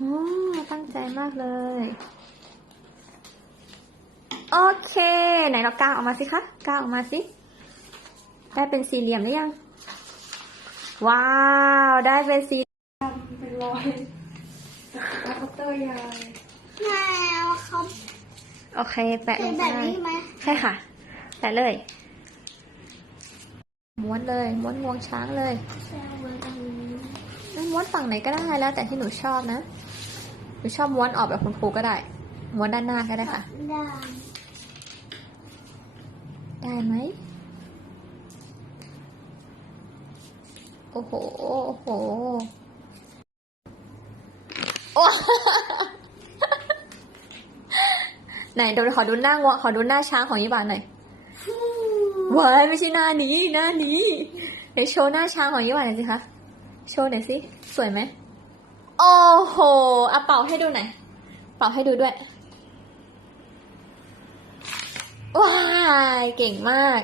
อ๋อตั้งใจมากเลย โอเค ไหนเรากางออกมาสิคะกางออกมาสิ ได้เป็นสี่เหลี่ยมหรือยัง ว้าว ได้เป็นสี่เป็นรอยแล้วก็เตอร์ยายแมวเขาโอเค แปะลเป็นงแบไปบนี้ไหมใช่ค่ะ แปะเลยม้วนเลย ม้วนงวงช้างเลยแซ วมันตรงนี้แล้วม้วนฝั่งไหนก็ได้แล้วแต่ที่หนูชอบนะหนูชอบม้วนออกแบบคุณครูก็ได้ ม้วนด้านหน้าก็ได้ค่ะ ได้ได้ไหมโอ้โห โอ้โหโอ้ไหนเดี๋ยวขอดูหน้างวขอดูหน้าช้างของยี่บานหน่อยว้ายไม่ใช่หน้านี้ หน้านี้เดี๋ยวโชว์หน้าช้างของยี่บานหน่อยสิคะ โชว์หน่อยสิ สวยไหม โอ้โหเอาเป่าให้ดูหน่อย เป่าให้ดูด้วย ว้าย เก่งมาก